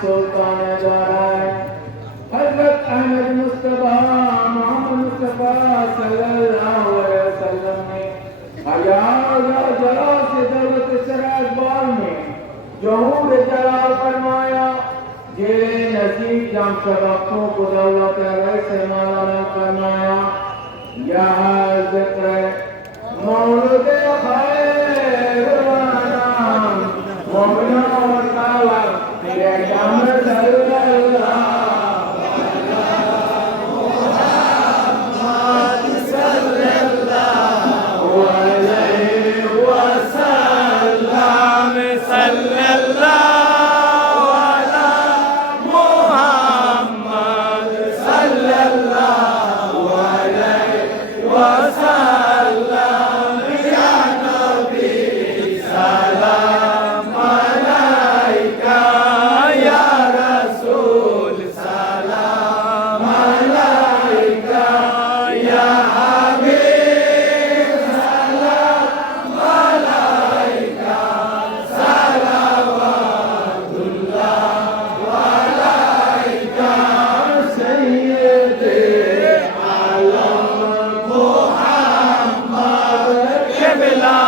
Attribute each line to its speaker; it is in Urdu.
Speaker 1: سلطان جا حضرت احمد مصطفیٰ، محمد مصطفیٰ صلی اللہ علیہ وسلم نے جلال سے دولت سر اقبال میں جمہور جلال فرمایا جے نصیب جام شبقوں کو دولت علیہ سے مولانا فرمایا، یا ذکر مولد خیر
Speaker 2: وانا مومنان আমরা della